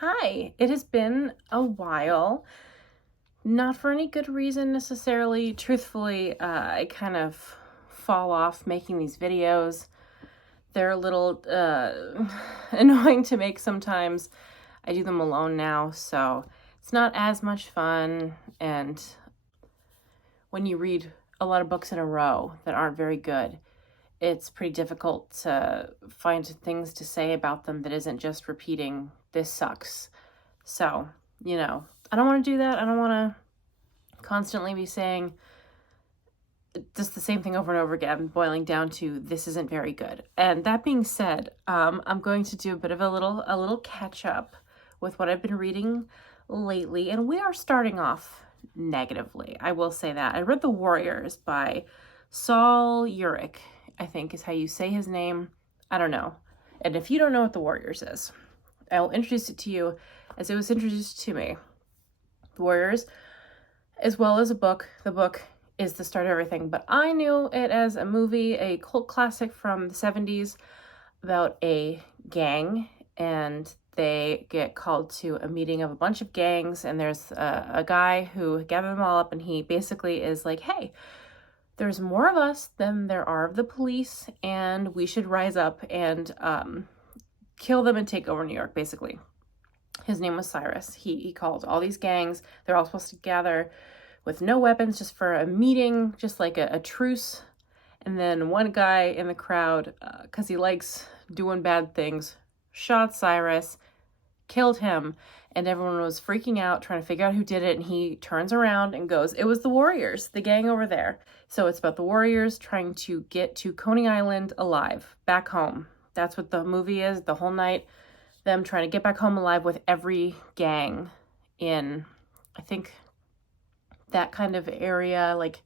Hi, it has been a while. Not for any good reason necessarily. Truthfully, I kind of fall off making these videos. They're a little annoying to make sometimes. I do them alone now, so it's not as much fun. And when you read a lot of books in a row that aren't very good, it's pretty difficult to find things to say about them that isn't just repeating, this sucks. So, I don't want to do that. I don't want to constantly be saying just the same thing over and over again, boiling down to this isn't very good. And that being said, I'm going to do a bit of a little catch up with what I've been reading lately, and we are starting off negatively. I will say that. I read The Warriors by Saul Urich, I think is how you say his name. I don't know. And if you don't know what The Warriors is, I'll introduce it to you as it was introduced to me. The Warriors, as well as a book. The book is the start of everything, but I knew it as a movie, a cult classic from the 70s about a gang, and they get called to a meeting of a bunch of gangs, and there's a guy who gathered them all up, and he basically is like, hey, there's more of us than there are of the police, and we should rise up and kill them and take over New York, basically. His name was Cyrus. He called all these gangs. They're all supposed to gather with no weapons, just for a meeting, just like a truce. And then one guy in the crowd, because he likes doing bad things, shot Cyrus, killed him, and everyone was freaking out, trying to figure out who did it. And he turns around and goes, it was the Warriors, the gang over there. So it's about the Warriors trying to get to Coney Island alive, back home. That's what the movie is, the whole night. Them trying to get back home alive with every gang in, I think, that kind of area. Like,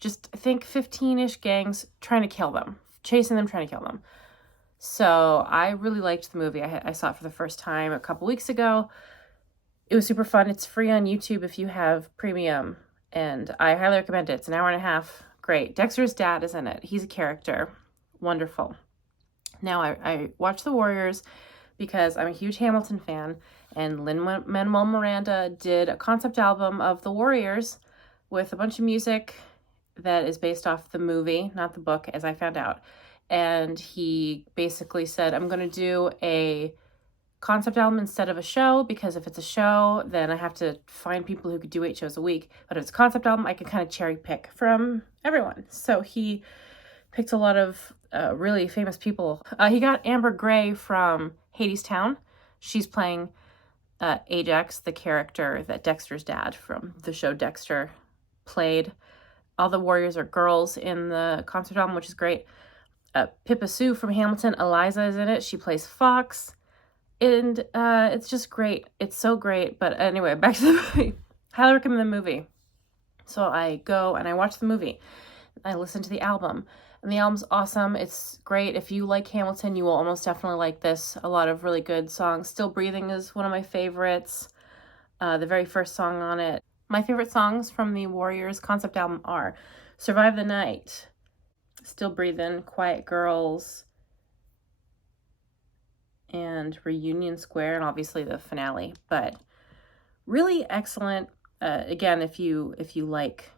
just, I think 15-ish gangs trying to kill them. Chasing them, trying to kill them. So I really liked the movie. I saw it for the first time a couple weeks ago. It was super fun. It's free on YouTube if you have premium, and I highly recommend it. It's an hour and a half. Great. Dexter's dad is in it. He's a character. Wonderful. Now, I watched The Warriors because I'm a huge Hamilton fan, and Lin-Manuel Miranda did a concept album of The Warriors with a bunch of music that is based off the movie, not the book, as I found out. And he basically said, I'm going to do a concept album instead of a show, because if it's a show, then I have to find people who could do 8 shows a week. But if it's a concept album, I can kind of cherry pick from everyone. So he picked a lot of really famous people. He got Amber Gray from Hadestown. She's playing Ajax, the character that Dexter's dad from the show Dexter played. All the Warriors are girls in the concept album, which is great. Pippa Sue from Hamilton, Eliza is in it. She plays Fox. And it's just great. It's so great. But anyway, back to the movie. Highly recommend the movie. So I go and I watch the movie. I listen to the album. And the album's awesome. It's great. If you like Hamilton, you will almost definitely like this. A lot of really good songs. Still Breathing is one of my favorites. The very first song on it. My favorite songs from the Warriors concept album are Survive the Night, Still Breathing, Quiet Girls, and Reunion Square, and obviously the finale. But really excellent. Again, if you like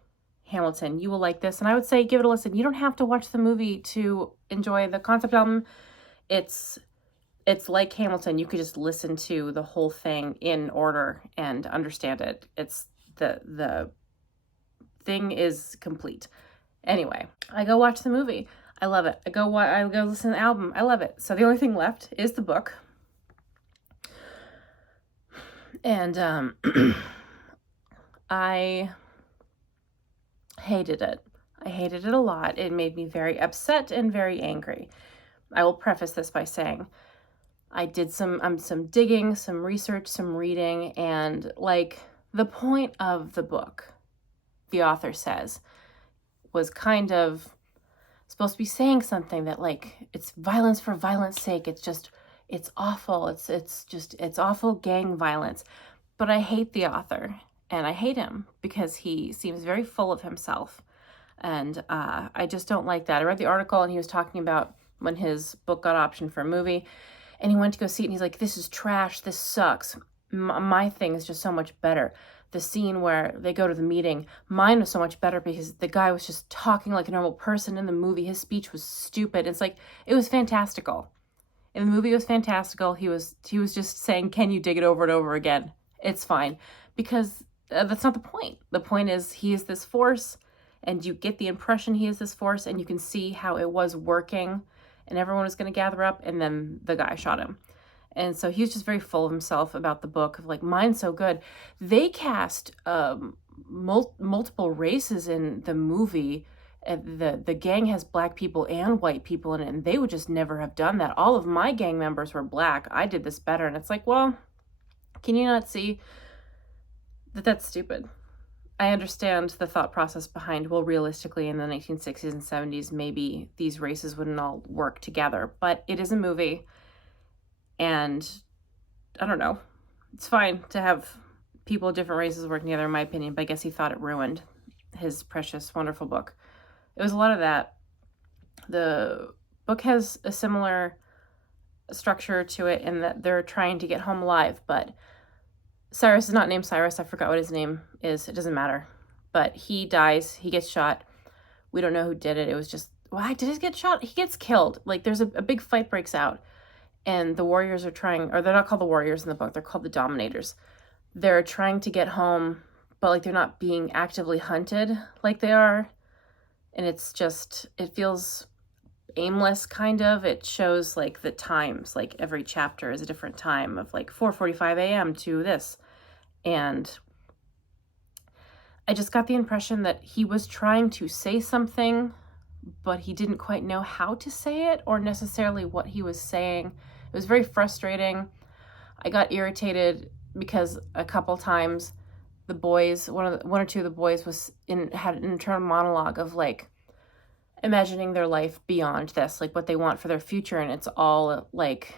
Hamilton, you will like this, and I would say give it a listen. You don't have to watch the movie to enjoy the concept album. It's like Hamilton. You could just listen to the whole thing in order and understand it. It's the thing is complete. Anyway, I go watch the movie. I love it. I go listen to the album. I love it. So the only thing left is the book. And I hated it. I hated it a lot. It made me very upset and very angry. I will preface this by saying I did some digging, some research, some reading, and like the point of the book, the author says, was kind of supposed to be saying something that like it's violence for violence sake. It's awful. It's awful gang violence. But I hate the author, and I hate him because he seems very full of himself. And I just don't like that. I read the article, and he was talking about when his book got optioned for a movie, and he went to go see it, and he's like, this is trash, this sucks. my thing is just so much better. The scene where they go to the meeting, mine was so much better because the guy was just talking like a normal person. In the movie, his speech was stupid. It's like, it was fantastical. In the movie, it was fantastical. He was just saying, can you dig it over and over again? It's fine. Because that's not the point. The point is he is this force, and you get the impression he is this force, and you can see how it was working, and everyone was going to gather up, and then the guy shot him. And so he was just very full of himself about the book, of like, mine's so good. They cast multiple races in the movie. The gang has black people and white people in it, and they would just never have done that. All of my gang members were black. I did this better. And it's like, well, can you not see that that's stupid? I understand the thought process behind, well, realistically, in the 1960s and 70s, maybe these races wouldn't all work together. But it is a movie. And I don't know, it's fine to have people of different races working together, in my opinion, but I guess he thought it ruined his precious, wonderful book. It was a lot of that. The book has a similar structure to it in that they're trying to get home alive, but Cyrus is not named Cyrus. I forgot what his name is. It doesn't matter. But he dies. He gets shot. We don't know who did it. It was just, why did he get shot? He gets killed. Like, there's a big fight breaks out. And the warriors are trying, or they're not called the warriors in the book, they're called the dominators. They're trying to get home, but like they're not being actively hunted like they are. And it's just, it feels aimless, kind of. It shows like the times, like every chapter is a different time of like 4:45 a.m. to this. And I just got the impression that he was trying to say something, but he didn't quite know how to say it or necessarily what he was saying. It was very frustrating. I got irritated because a couple times the boys, one or two of the boys had an internal monologue of like imagining their life beyond this, like what they want for their future, and it's all like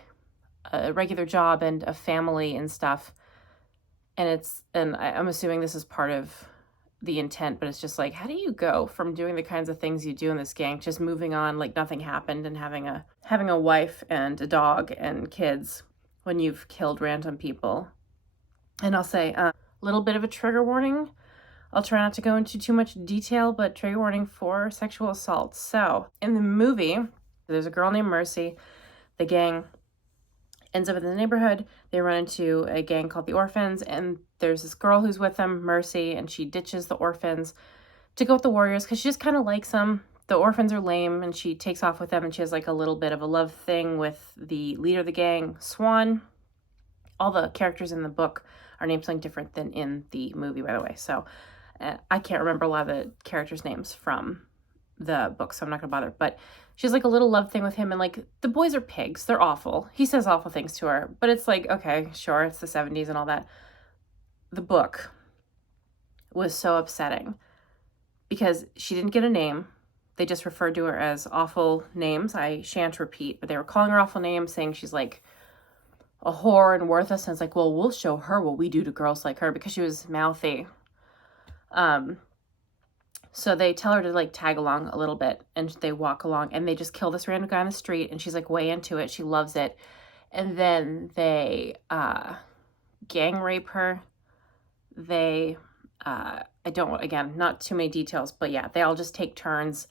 a regular job and a family and stuff. And I'm assuming this is part of the intent, but it's just like, how do you go from doing the kinds of things you do in this gang, just moving on like nothing happened, and having a wife and a dog and kids when you've killed random people? And I'll say a little bit of a trigger warning. I'll try not to go into too much detail, but trigger warning for sexual assault. So in the movie, there's a girl named Mercy. The gang ends up in the neighborhood. They run into a gang called the Orphans, and there's this girl who's with them, Mercy, and she ditches the Orphans to go with the Warriors because she just kind of likes them. The Orphans are lame, and she takes off with them, and she has like a little bit of a love thing with the leader of the gang, Swan. All the characters in the book are named something different than in the movie, by the way. So I can't remember a lot of the characters' names from the book, so I'm not gonna bother. But she has like a little love thing with him, and like the boys are pigs. They're awful. He says awful things to her, but it's like, okay, sure, it's the 70s and all that. The book was so upsetting because she didn't get a name. They just referred to her as awful names. I shan't repeat, but they were calling her awful names, saying she's like a whore and worthless. And it's like, well, we'll show her what we do to girls like her, because she was mouthy. So they tell her to like tag along a little bit, and they walk along, and they just kill this random guy on the street, and she's like way into it. She loves it. And then they gang rape her. They I don't, again, not too many details, but yeah, they all just take turns.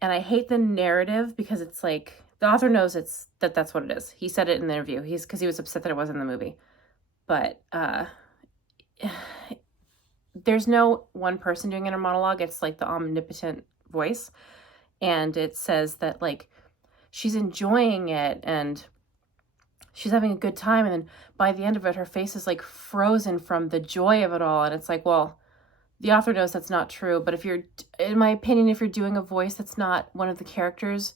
And I hate the narrative because it's like, the author knows that's what it is. He said it in the interview. Because he was upset that it wasn't in the movie. But there's no one person doing inner monologue. It's like the omnipotent voice. And it says that like she's enjoying it and she's having a good time. And then by the end of it, her face is like frozen from the joy of it all. And it's like, well, the author knows that's not true. But if you're, in my opinion, if you're doing a voice that's not one of the characters,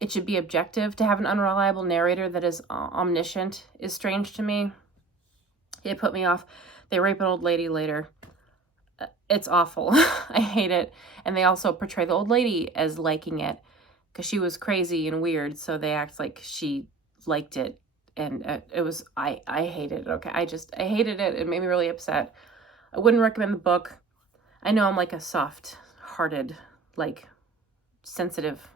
it should be objective. To have an unreliable narrator that is omniscient is strange to me. It put me off. They rape an old lady later. It's awful. I hate it. And they also portray the old lady as liking it because she was crazy and weird. So they act like she liked it. And it was, I hated it. Okay. I hated it. It made me really upset. I wouldn't recommend the book. I know I'm like a soft-hearted, like sensitive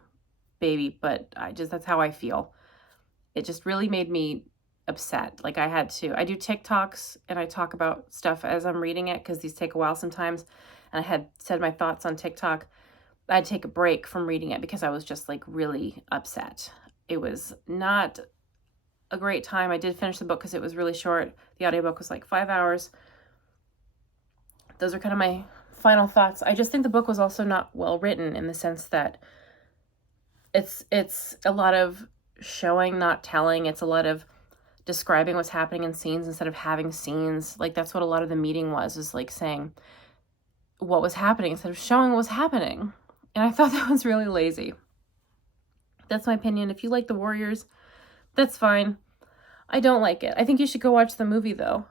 baby, but that's how I feel. It just really made me upset. Like I do TikToks and I talk about stuff as I'm reading it because these take a while sometimes. And I had said my thoughts on TikTok. I'd take a break from reading it because I was just like really upset. It was not a great time. I did finish the book because it was really short. The audiobook was like 5 hours. Those are kind of my final thoughts. I just think the book was also not well written in the sense that it's a lot of showing, not telling. It's a lot of describing what's happening in scenes instead of having scenes. Like that's what a lot of the meeting was like saying what was happening instead of showing what was happening. And I thought that was really lazy. That's my opinion. If you like The Warriors, that's fine. I don't like it. I think you should go watch the movie though.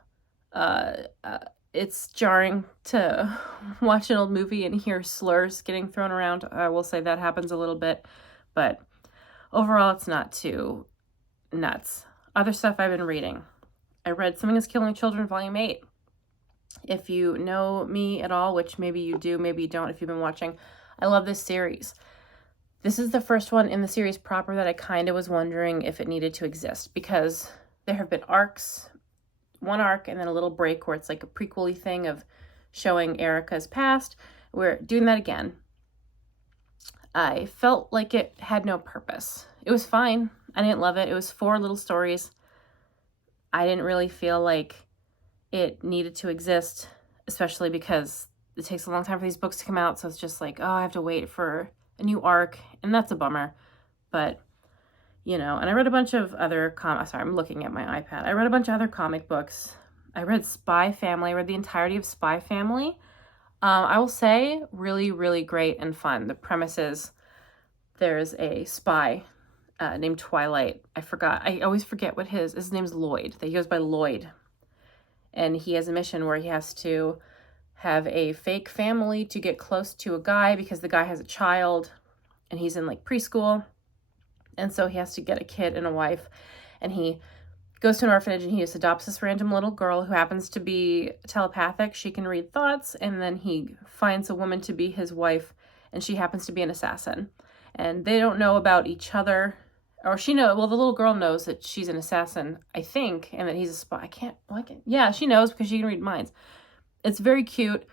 It's jarring to watch an old movie and hear slurs getting thrown around. I will say that happens a little bit, but overall it's not too nuts. Other stuff I've been reading. I read Something is Killing Children, Volume 8. If you know me at all, which maybe you do, maybe you don't if you've been watching, I love this series. This is the first one in the series proper that I kind of was wondering if it needed to exist because there have been arcs, one arc and then a little break where it's like a prequel-y thing of showing Erica's past. We're doing that again. I felt like it had no purpose. It was fine. I didn't love it. It was 4 little stories. I didn't really feel like it needed to exist, especially because it takes a long time for these books to come out. So it's just like, oh, I have to wait for a new arc. And that's a bummer. But, you know, and I read a bunch of other sorry, I'm looking at my iPad. I read a bunch of other comic books. I read Spy Family. I read the entirety of Spy Family. I will say really, really great and fun. The premise is there's a spy named Twilight. I always forget what his name's Lloyd. He goes by Lloyd. And he has a mission where he has to have a fake family to get close to a guy because the guy has a child and he's in like preschool. And so he has to get a kid and a wife. And he goes to an orphanage and he just adopts this random little girl who happens to be telepathic. She can read thoughts. And then he finds a woman to be his wife and she happens to be an assassin. And they don't know about each other. Or the little girl knows that she's an assassin, I think, and that he's a spy. Yeah, she knows because she can read minds. It's very cute.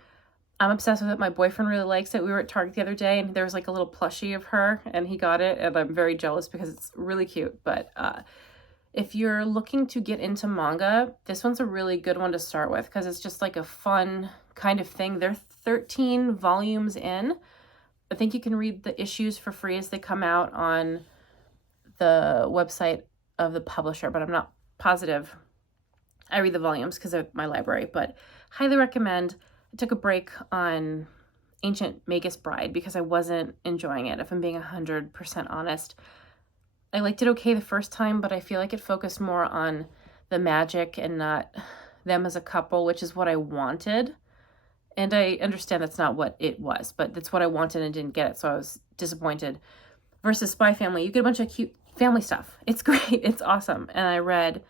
I'm obsessed with it. My boyfriend really likes it. We were at Target the other day and there was like a little plushie of her and he got it and I'm very jealous because it's really cute. But if you're looking to get into manga, this one's a really good one to start with because it's just like a fun kind of thing. They're 13 volumes in. I think you can read the issues for free as they come out on the website of the publisher, but I'm not positive. I read the volumes because of my library, but highly recommend. I took a break on Ancient Magus Bride because I wasn't enjoying it, if I'm being 100% honest. I liked it okay the first time, but I feel like it focused more on the magic and not them as a couple, which is what I wanted. And I understand that's not what it was, but that's what I wanted and didn't get it, so I was disappointed. Versus Spy Family, you get a bunch of cute family stuff. It's great. It's awesome. And I read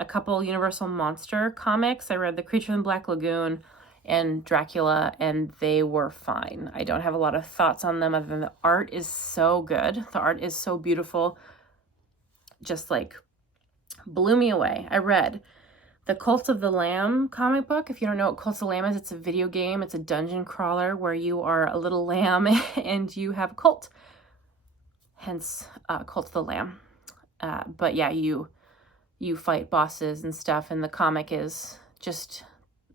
a couple Universal Monster comics. I read The Creature in the Black Lagoon and Dracula, and they were fine. I don't have a lot of thoughts on them other than the art is so good. The art is so beautiful. Just like blew me away. I read the Cult of the Lamb comic book. If you don't know what Cult of the Lamb is, it's a video game. It's a dungeon crawler where you are a little lamb and you have a cult. Hence, Cult of the Lamb. But yeah, you fight bosses and stuff, and the comic is just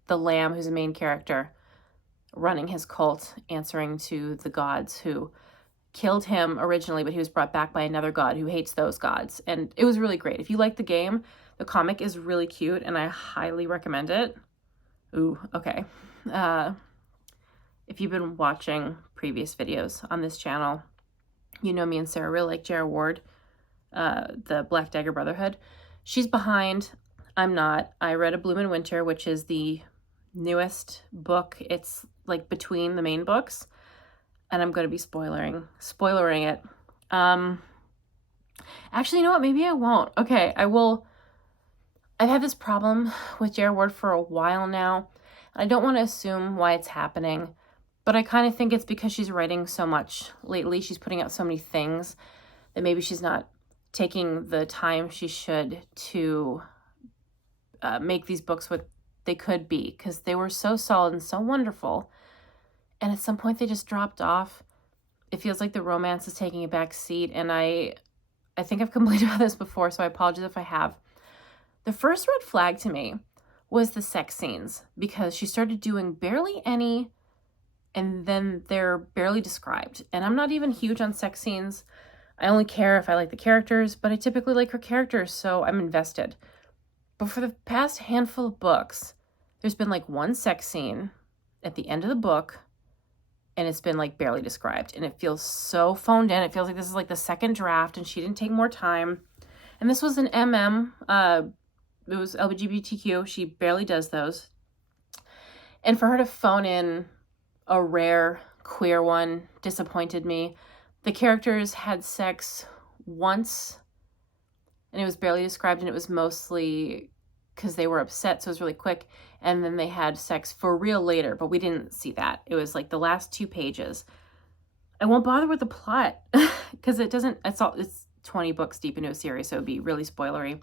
the lamb who's the main character running his cult, answering to the gods who killed him originally, but he was brought back by another god who hates those gods. And it was really great. If you like the game, the comic is really cute, and I highly recommend it. Ooh, okay. If you've been watching previous videos on this channel, you know me and Sarah really like J.R. Ward, the Black Dagger Brotherhood. She's behind. I'm not. I read A Bloom in Winter, which is the newest book. It's like between the main books, and I'm going to be spoilering it. Actually, you know what? Maybe I won't. Okay, I will. I've had this problem with J.R. Ward for a while now. I don't want to assume why it's happening, but I kind of think it's because she's writing so much lately. She's putting out so many things that maybe she's not taking the time she should to make these books what they could be, because they were so solid and so wonderful. And at some point they just dropped off. It feels like the romance is taking a back seat, and I think I've complained about this before, so I apologize if I have. The first red flag to me was the sex scenes, because she started doing barely any, and then they're barely described. And I'm not even huge on sex scenes. I only care if I like the characters, but I typically like her characters, so I'm invested. But for the past handful of books, there's been like one sex scene at the end of the book, and it's been like barely described, and it feels so phoned in. It feels like this is like the second draft, and she didn't take more time. And this was an it was LGBTQ. She barely does those. And for her to phone in a rare queer one disappointed me. The characters had sex once, and it was barely described, and it was mostly because they were upset, so it was really quick. And then they had sex for real later, but we didn't see that. It was like the last 2 pages. I won't bother with the plot because it's 20 books deep into a series, so it would be really spoilery.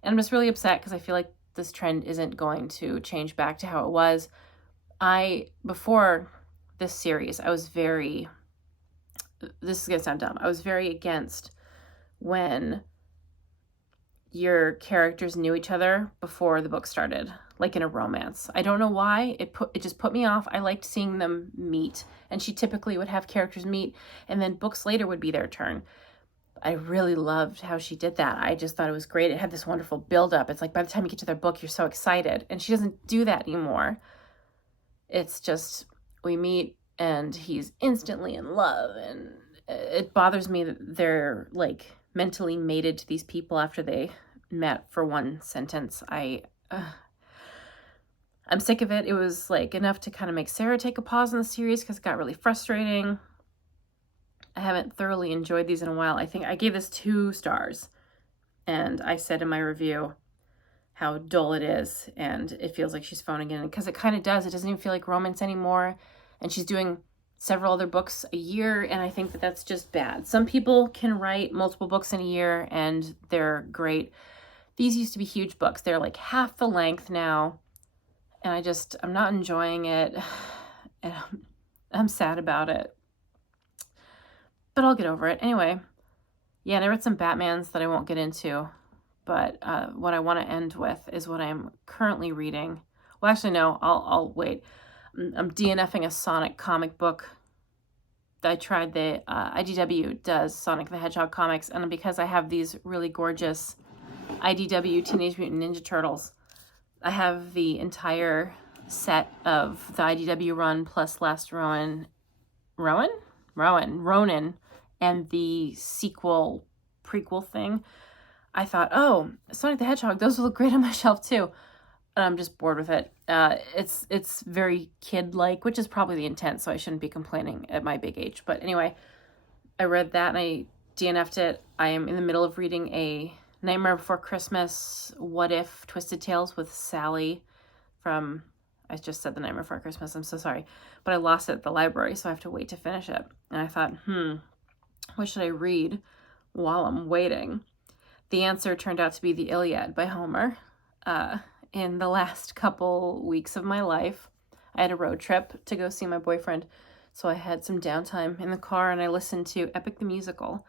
And I'm just really upset because I feel like this trend isn't going to change back to how it was. Before this series, this is going to sound dumb. I was very against when your characters knew each other before the book started, like in a romance. I don't know why. It just put me off. I liked seeing them meet, and she typically would have characters meet, and then books later would be their turn. I really loved how she did that. I just thought it was great. It had this wonderful build-up. It's like by the time you get to their book, you're so excited, and she doesn't do that anymore. It's just, we meet, and he's instantly in love, and it bothers me that they're like mentally mated to these people after they met for one sentence. I'm sick of it. It was like enough to kind of make Sarah take a pause in the series because it got really frustrating. I haven't thoroughly enjoyed these in a while. I think I gave this 2 stars, and I said in my review how dull it is, and it feels like she's phoning in, because it kind of does. It doesn't even feel like romance anymore, and she's doing several other books a year, and I think that that's just bad. Some people can write multiple books in a year, and they're great. These used to be huge books. They're like half the length now, and I'm not enjoying it, and I'm sad about it. But I'll get over it. Anyway, yeah, and I read some Batmans that I won't get into, but what I want to end with is what I'm currently reading. Well, actually, no, I'll wait. I'm DNFing a Sonic comic book. I tried the IDW does Sonic the Hedgehog comics, and because I have these really gorgeous IDW Teenage Mutant Ninja Turtles, I have the entire set of the IDW run plus Last Ronin, and the prequel thing. I thought, oh, Sonic the Hedgehog, those will look great on my shelf too. And I'm just bored with it. It's very kid-like, which is probably the intent, so I shouldn't be complaining at my big age. But anyway, I read that and I DNF'd it. I am in the middle of reading a Nightmare Before Christmas, What If, Twisted Tales with Sally from, I just said the Nightmare Before Christmas, I'm so sorry. But I lost it at the library, so I have to wait to finish it. And I thought, what should I read while I'm waiting? The answer turned out to be the Iliad by Homer. In the last couple weeks of my life, I had a road trip to go see my boyfriend, so I had some downtime in the car, and I listened to Epic the Musical,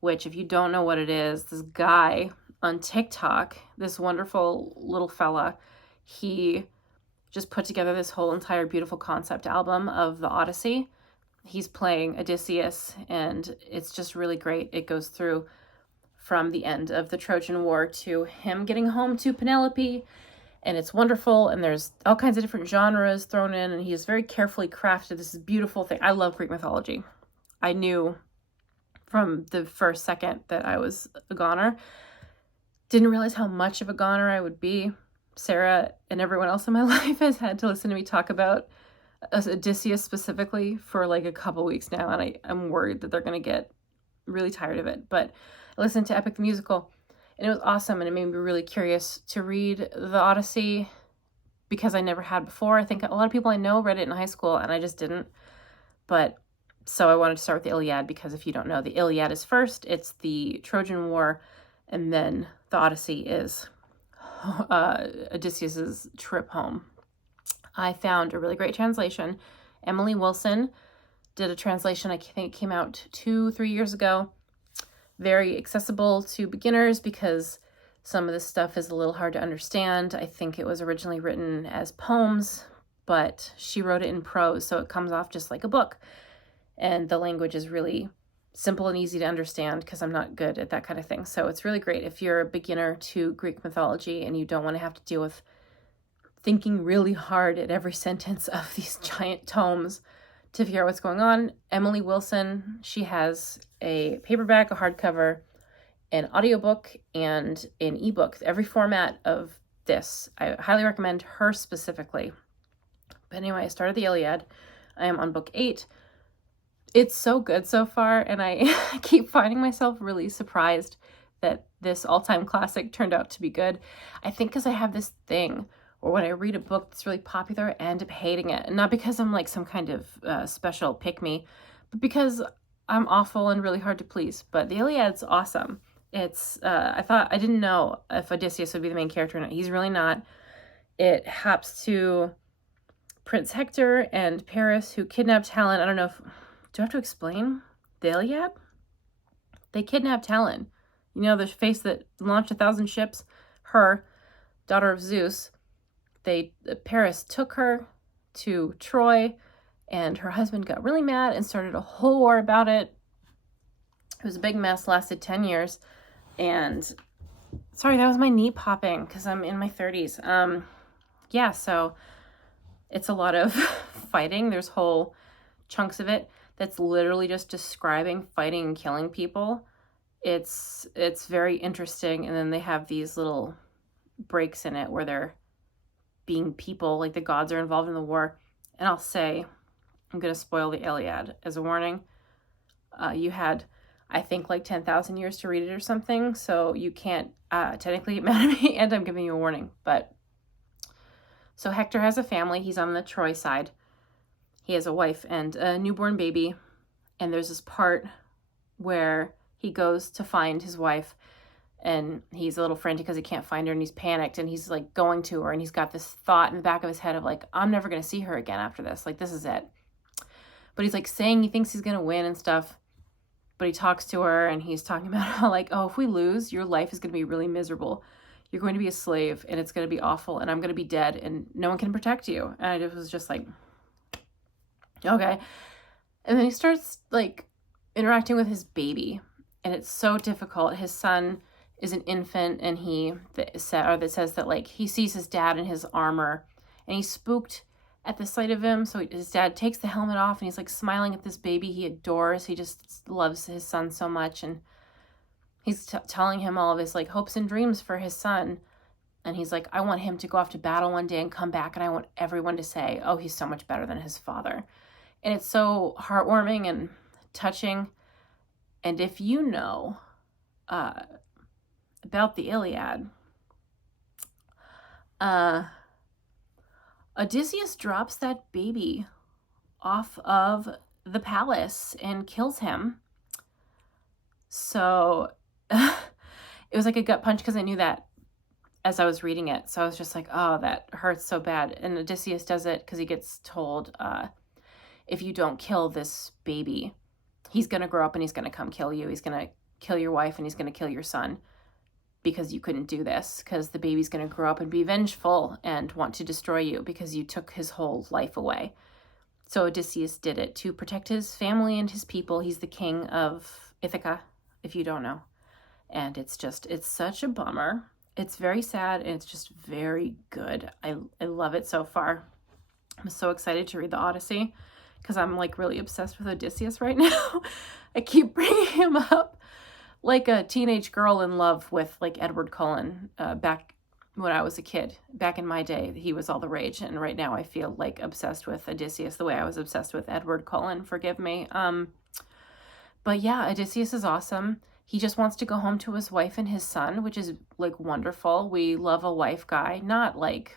which, if you don't know what it is, this guy on TikTok, this wonderful little fella, he just put together this whole entire beautiful concept album of the Odyssey. He's playing Odysseus, and it's just really great. It goes through from the end of the Trojan War to him getting home to Penelope, and it's wonderful, and there's all kinds of different genres thrown in, and he has very carefully crafted this beautiful thing. I love Greek mythology. I knew from the first second that I was a goner. Didn't realize how much of a goner I would be. Sarah and everyone else in my life has had to listen to me talk about Odysseus specifically for like a couple weeks now, and I'm worried that they're going to get really tired of it. But I listened to Epic the Musical, and it was awesome, and it made me really curious to read the Odyssey because I never had before. I think a lot of people I know read it in high school, and I just didn't. But So I wanted to start with the Iliad because if you don't know, the Iliad is first. It's the Trojan War, and then the Odyssey is Odysseus's trip home. I found a really great translation. Emily Wilson did a translation, I think it came out 2-3 years ago. Very accessible to beginners because some of this stuff is a little hard to understand. I think it was originally written as poems, but she wrote it in prose, so it comes off just like a book. And the language is really simple and easy to understand because I'm not good at that kind of thing. So it's really great if you're a beginner to Greek mythology and you don't want to have to deal with thinking really hard at every sentence of these giant tomes to figure out what's going on. Emily Wilson, she has a paperback, a hardcover, an audiobook, and an ebook. Every format of this. I highly recommend her specifically. But anyway, I started the Iliad. I am on book 8. It's so good so far, and I keep finding myself really surprised that this all-time classic turned out to be good. I think because I have this thing or when I read a book that's really popular, I end up hating it. And not because I'm like some kind of special pick-me, but because I'm awful and really hard to please. But the Iliad's awesome. It's, I didn't know if Odysseus would be the main character or not. He's really not. It haps to Prince Hector and Paris, who kidnapped Helen. I don't know if, do I have to explain the Iliad? They kidnapped Helen. You know, the face that launched 1,000 ships? Her, daughter of Zeus. Paris took her to Troy, and her husband got really mad and started a whole war about it. It was a big mess, lasted 10 years, and sorry, that was my knee popping because I'm in my 30s. Yeah, so it's a lot of fighting. There's whole chunks of it that's literally just describing fighting and killing people. It's very interesting, and then they have these little breaks in it where they're being people, like the gods are involved in the war. And I'll say, I'm going to spoil the Iliad as a warning. You had, I think, like 10,000 years to read it or something, so you can't technically get mad at me, and I'm giving you a warning. But so Hector has a family. He's on the Troy side. He has a wife and a newborn baby, and there's this part where he goes to find his wife, and he's a little frantic because he can't find her, and he's panicked, and he's like going to her, and he's got this thought in the back of his head of like, I'm never going to see her again after this. Like, this is it. But he's like saying he thinks he's going to win and stuff. But he talks to her, and he's talking about how like, oh, if we lose, your life is going to be really miserable. You're going to be a slave, and it's going to be awful, and I'm going to be dead, and no one can protect you. And I was just like, okay. And then he starts like interacting with his baby, and it's so difficult. His son is an infant, and that says that like he sees his dad in his armor, and he's spooked at the sight of him. So his dad takes the helmet off, and he's like smiling at this baby he adores. He just loves his son so much, and he's telling him all of his like hopes and dreams for his son. And he's like, I want him to go off to battle one day and come back, and I want everyone to say, oh, he's so much better than his father. And it's so heartwarming and touching. And if you know about the Iliad, Odysseus drops that baby off of the palace and kills him. So it was like a gut punch because I knew that as I was reading it. So I was just like, oh, that hurts so bad. And Odysseus does it because he gets told, if you don't kill this baby, he's going to grow up and he's going to come kill you. He's going to kill your wife and he's going to kill your son because you couldn't do this, because the baby's going to grow up and be vengeful and want to destroy you because you took his whole life away. So Odysseus did it to protect his family and his people. He's the king of Ithaca, if you don't know. And it's such a bummer. It's very sad, and it's just very good. I love it so far. I'm so excited to read the Odyssey because I'm like really obsessed with Odysseus right now. I keep bringing him up like a teenage girl in love with like Edward Cullen back when I was a kid. Back in my day, he was all the rage, and right now I feel like obsessed with Odysseus the way I was obsessed with Edward Cullen. Forgive me. But yeah, Odysseus is awesome. He just wants to go home to his wife and his son, which is like wonderful. We love a wife guy, not like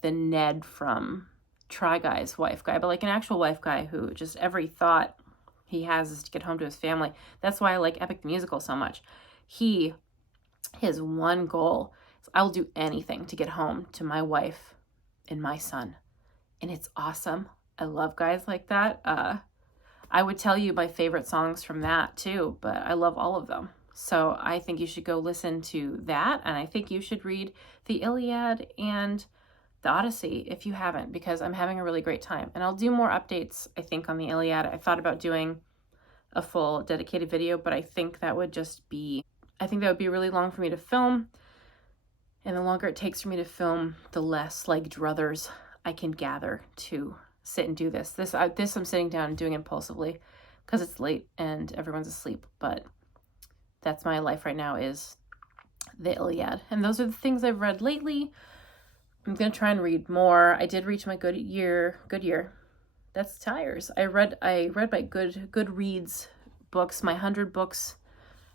the Ned from try guy's wife guy, but like an actual wife guy who just every thought he has is to get home to his family. That's why I like Epic the Musical so much. His one goal is, I'll do anything to get home to my wife and my son. And it's awesome. I love guys like that. I would tell you my favorite songs from that too, but I love all of them. So I think you should go listen to that. And I think you should read the Iliad and the Odyssey if you haven't, because I'm having a really great time. And I'll do more updates, I think, on the Iliad. I thought about doing a full dedicated video, but I think that would be really long for me to film. And the longer it takes for me to film, the less like druthers I can gather to sit and do this. This I'm sitting down and doing impulsively because it's late and everyone's asleep. But that's my life right now, is the Iliad. And those are the things I've read lately. I'm going to try and read more. I did reach my good year. That's tires. I read my Goodreads books, my 100 books.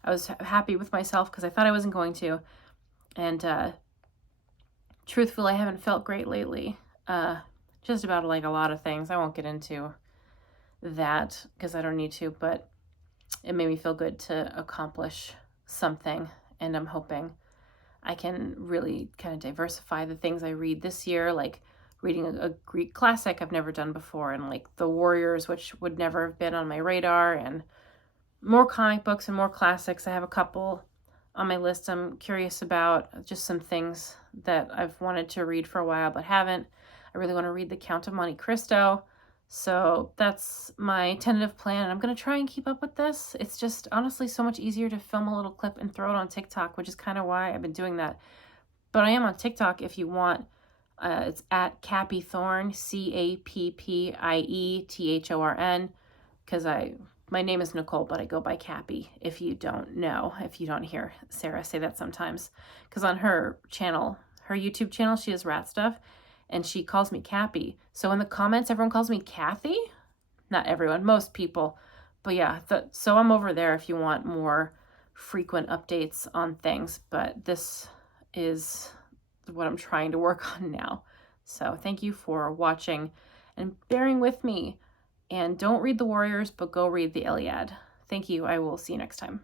I was happy with myself because I thought I wasn't going to. And truthfully, I haven't felt great lately. Just about like a lot of things. I won't get into that because I don't need to, but it made me feel good to accomplish something. And I'm hoping I can really kind of diversify the things I read this year, like reading a Greek classic I've never done before, and like The Warriors, which would never have been on my radar, and more comic books and more classics. I have a couple on my list I'm curious about, just some things that I've wanted to read for a while but haven't. I really want to read The Count of Monte Cristo. So that's my tentative plan. And I'm going to try and keep up with this. It's just honestly so much easier to film a little clip and throw it on TikTok, which is kind of why I've been doing that. But I am on TikTok if you want. It's at cappiethorn, CAPPIETHORN, because my name is Nicole, but I go by Cappie, if you don't know, if you don't hear Sarah say that sometimes. Because on her channel, her YouTube channel, she does rat stuff, and she calls me Cappie. So in the comments, everyone calls me Kathy. Not everyone, most people. But yeah, so I'm over there if you want more frequent updates on things. But this is what I'm trying to work on now. So thank you for watching and bearing with me. And don't read The Warriors, but go read the Iliad. Thank you. I will see you next time.